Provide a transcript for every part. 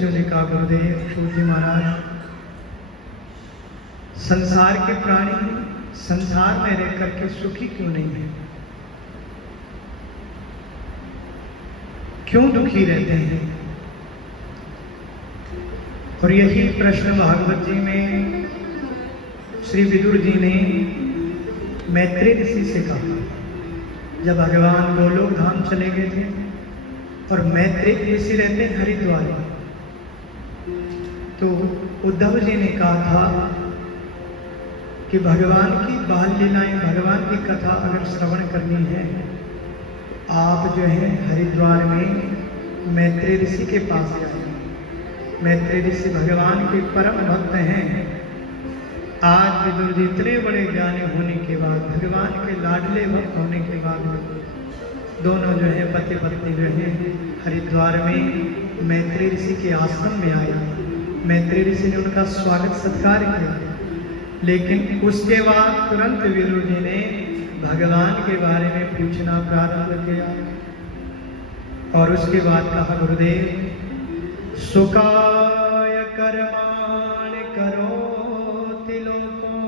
का गुरुदेव पूज्य महाराज, संसार के प्राणी संसार में रह करके सुखी क्यों नहीं है, क्यों दुखी रहते हैं? और यही प्रश्न भागवत जी में श्री विदुर जी ने मैत्री ऋषि से कहा। जब भगवान गोलोक धाम चले गए थे और मैत्री ऋषि रहते हैं हरिद्वार में, तो उद्धव जी ने कहा था कि भगवान की बाल लीलाएं, भगवान की कथा अगर श्रवण करनी है, आप जो है हरिद्वार में मैत्री ऋषि के पास जाइए। मैत्री ऋषि भगवान के परम भक्त हैं। आज विदुर जी इतने बड़े ज्ञानी होने के बाद, भगवान के लाडले भक्त होने के बाद, दोनों जो है पति पत्नी जो है हरिद्वार में मैत्री ऋषि के आश्रम में आए। मैत्री ऋषि ने उनका स्वागत सत्कार किया, लेकिन उसके बाद तुरंत विदुर जी ने भगवान के बारे में पूछना प्रारंभ किया। और उसके बाद कहा, गुरुदेव सुखाय कर्माण करोति लोको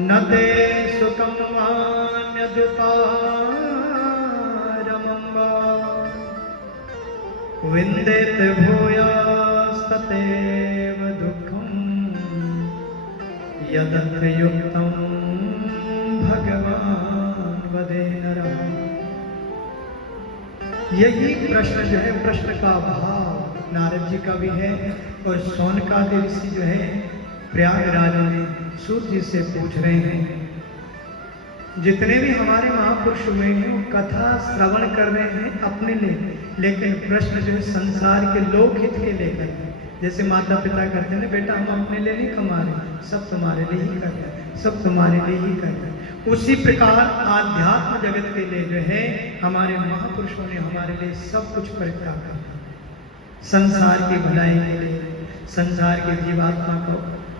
न ते सुखम वान्यदुपारमं विन्देत भूयास्ततेव दुःखं यदत्र युक्तं भगवान वदे नरः। यही प्रश्न जो है, प्रश्न का भाव नारद जी का भी है और शौनकादि ऋषि जो है प्रयागराज में सूत जी से पूछ रहे हैं। जितने भी हमारे महापुरुष हुए हैं वो कथा श्रवण कर रहे हैं अपने लिए, लेकिन प्रश्न जो है संसार के लोकहित के लेकर। जैसे माता पिता करते हैं, बेटा हम अपने लिए नहीं कमा रहे, सब तुम्हारे लिए ही कर रहे हैं, सब तुम्हारे लिए ही कर रहे हैं। उसी प्रकार आध्यात्म जगत के लिए जो है हमारे महापुरुषों ने हमारे लिए सब कुछ परित्याग कर दिया। संसार की भलाई के लिए, संसार के जीवात्मा को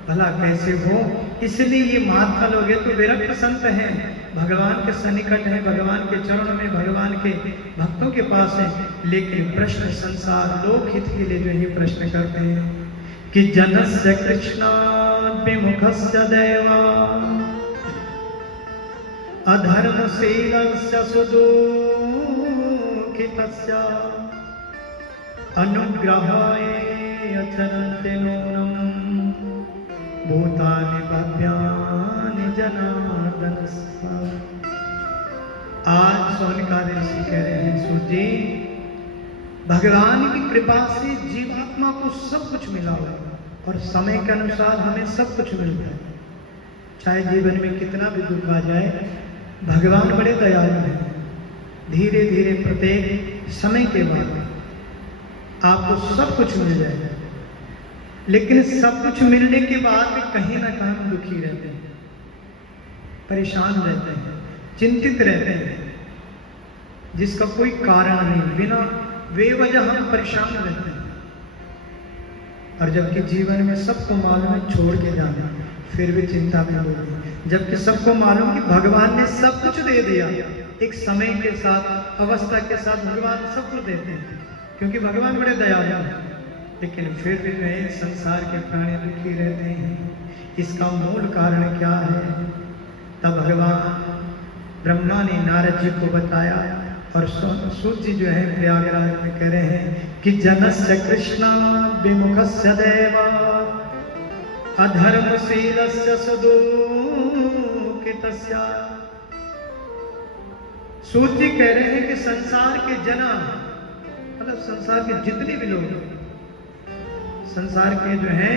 भला कैसे हो, इसलिए ये महात्मा लोग हैं तो विरक्त संत हैं, भगवान के सन्निकट हैं, भगवान के चरणों में, भगवान के भक्तों के पास है। लेकिन प्रश्न संसार लोकहित के लिए जो ये प्रश्न करते हैं कि जनस्य कृष्णात् विमुखस्य देवा अधर्मशीलस्य सुदुःखितस्य अनुग्रहाय अचरन्ति नूनं भूतानि भव्यानि जनार्दनस्य। आज शौनकादि ऋषि कह रहे हैं, सूत जी भगवान की कृपा से जीवात्मा को सब कुछ मिला हुआ और समय के अनुसार हमें सब कुछ मिलता है। चाहे जीवन में कितना भी दुख आ जाए, भगवान बड़े दयालु हैं। धीरे धीरे प्रत्येक समय के बाद आपको सब कुछ मिल जाएगा, लेकिन सब कुछ मिलने के बाद भी कहीं ना कहीं दुखी रहते हैं, परेशान रहते हैं, चिंतित रहते हैं, जिसका कोई कारण नहीं, बिना बेवजह हम परेशान रहते हैं। और जबकि जीवन में सबको मालूम है छोड़ के जाना, फिर भी चिंता में होगी, जबकि सबको मालूम कि भगवान ने सब कुछ दे दिया। एक समय के साथ, अवस्था के साथ भगवान सब कुछ देते हैं, क्योंकि भगवान बड़े दयालु हैं। लेकिन फिर भी वे संसार के प्राणी दुखी रहते हैं। इसका मूल कारण क्या है? तब भगवान ब्रह्मा ने नारद जी को बताया और सूत जी जो है प्रयागराज में कह रहे हैं कि जनस्य कृष्ण विमुखस्य देवा अधर्मशीलस्य सुदुःखितस्य। सूत जी कह रहे हैं कि संसार के जना, मतलब संसार के जितने भी लोग, संसार के जो हैं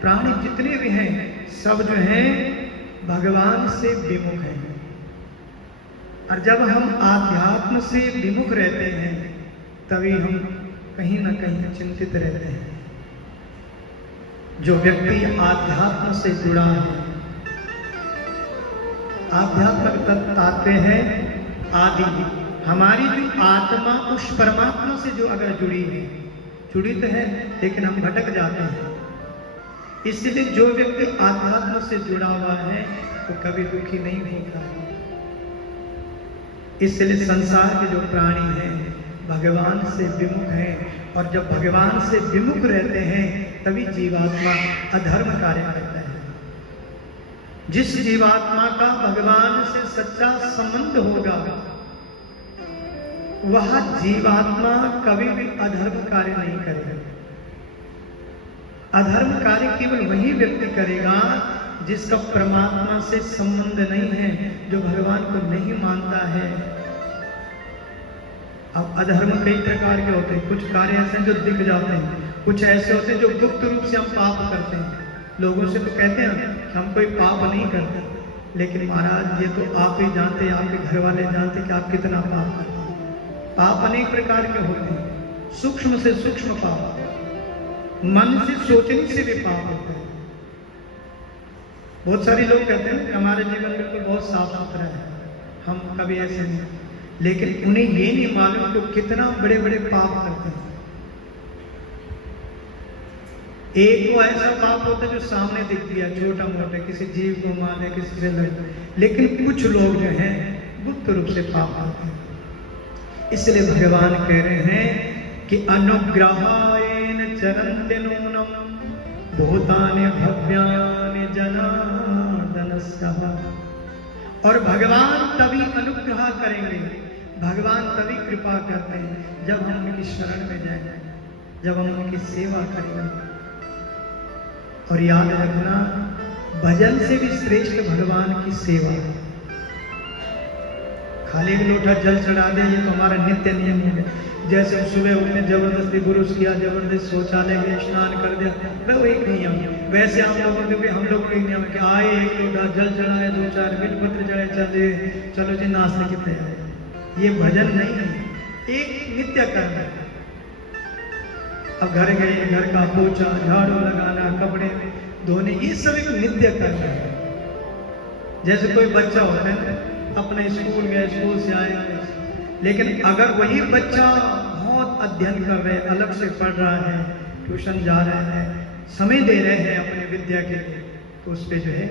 प्राणी जितने भी हैं, सब जो हैं भगवान से विमुख हैं। और जब हम आध्यात्म से विमुख रहते हैं, तभी हम कहीं ना कहीं चिंतित रहते हैं। जो व्यक्ति आध्यात्म से जुड़ा है, आध्यात्मिक तत्व आते हैं आदि, हमारी जो आत्मा उस परमात्मा से जो अगर जुड़ी है, जुड़ी तो है, लेकिन हम भटक जाते हैं। इसलिए जो व्यक्ति आध्यात्म से जुड़ा हुआ है वो कभी दुखी नहीं होता। इसलिए संसार के जो प्राणी हैं भगवान से विमुख हैं, और जब भगवान से विमुख रहते हैं तभी जीवात्मा अधर्म कार्य करता है। जिस जीवात्मा का भगवान से सच्चा संबंध होगा वह जीवात्मा कभी भी अधर्म कार्य नहीं करेगा। अधर्म कार्य केवल वही व्यक्ति करेगा जिसका परमात्मा से संबंध नहीं है, जो भगवान को नहीं मानता है। अब अधर्म कई प्रकार के होते हैं। कुछ कार्य ऐसे हैं जो दिख जाते हैं, कुछ ऐसे होते हैं जो गुप्त रूप से हम पाप करते हैं। लोगों से तो कहते हैं कि हम कोई पाप नहीं करते, लेकिन महाराज ये तो आप ही जानते हैं, आपके घर वाले जानते हैं कि आप कितना पाप करते हैं। पाप अनेक प्रकार के होते हैं, सूक्ष्म से सूक्ष्म पाप, मन से सोचने से भी पाप होते हैं। बहुत सारे लोग कहते हैं कि हमारे जीवन बिल्कुल बहुत साफ सुथरा है, हम कभी ऐसे नहीं, लेकिन उन्हें ये नहीं मालूम कि कितना बड़े बड़े पाप करते हैं। एक वो ऐसा पाप होता है जो सामने दिख गया, छोटा मोटा, किसी जीव को मारे, किसी से लड़े, लेकिन कुछ लोग जो हैं गुप्त रूप से पाप करते हैं। इसलिए भगवान कह रहे हैं कि अनुग्रहायेन चरन्ति नूनम भूतानि भव्यानि जनार्दनस्यः। और भगवान तभी अनुग्रह करेंगे, भगवान तभी कृपा करते हैं जब हम उनकी शरण में जाएंगे, जब हम उनकी सेवा करेंगे। और याद रखना, भजन से भी श्रेष्ठ भगवान की सेवा है। खाली एक लोटा जल चढ़ा दे ये तो हमारा नित्य नियम है। जैसे सुबह उठने जबरदस्ती बुरुश किया, जबरदस्ती शौचालय में स्नान कर दिया, वह एक नियम। वैसे हम लोगों के भी हम लोग एक नियम कि आए एक लोटा जल चढ़ाए, 2-4 बिलपत्र चढ़ाए, चले चलो जी नाश्ते की तैयारी। ये भजन नहीं है, एक नित्य कर्म है। अब घर गए, घर का पोछा, झाड़ू लगाना, कपड़े धोने, ये सब एक नित्य कर्म है। जैसे कोई बच्चा होता है अपने स्कूल गए, स्कूल से आए, लेकिन अगर वही बच्चा बहुत अध्ययन कर रहे, अलग से पढ़ रहा है, ट्यूशन जा रहा है, समय दे रहे हैं अपने विद्या के लिए, तो उस पर जो है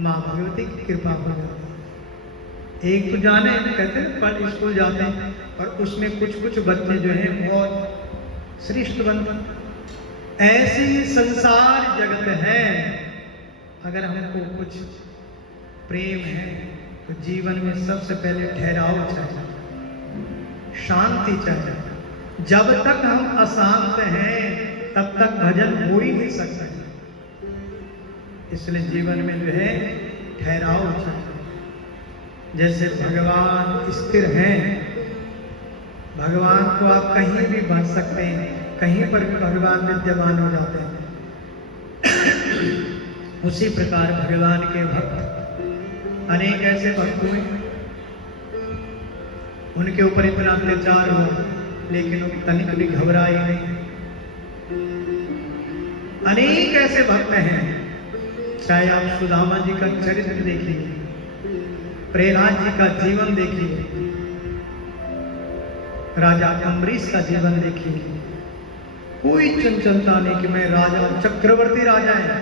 माँ भगवती की कृपा हो जाती है। एक तो जाने कहते हैं पढ़ स्कूल जाते हैं, और उसमें कुछ कुछ बच्चे जो हैं बहुत श्रेष्ठ बनते। ऐसी संसार जगत है, अगर हमको कुछ प्रेम है तो जीवन में सबसे पहले ठहराव चाहिए, शांति चाहिए। जब तक हम अशांत हैं तब तक भजन हो ही नहीं सकता। इसलिए जीवन में जो है ठहराव चाहिए। जैसे भगवान स्थिर हैं, भगवान को आप कहीं भी बन सकते हैं, कहीं पर भी भगवान विद्यमान हो जाते हैं। उसी प्रकार भगवान के भक्त, अनेक ऐसे भक्त हुए, उनके ऊपर इतना अत्याचार हुआ लेकिन वो तनिक भी घबराए नहीं। अनेक ऐसे भक्त हैं, चाहे आप सुदामा जी का चरित्र देखिए, प्रहलाद जी का जीवन देखिए, राजा अम्बरीश का जीवन देखिए, कोई चंचलता नहीं कि मैं राजा, चक्रवर्ती राजा है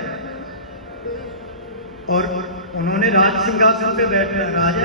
और उन्होंने राज सिंहासन पे बैठना, राजा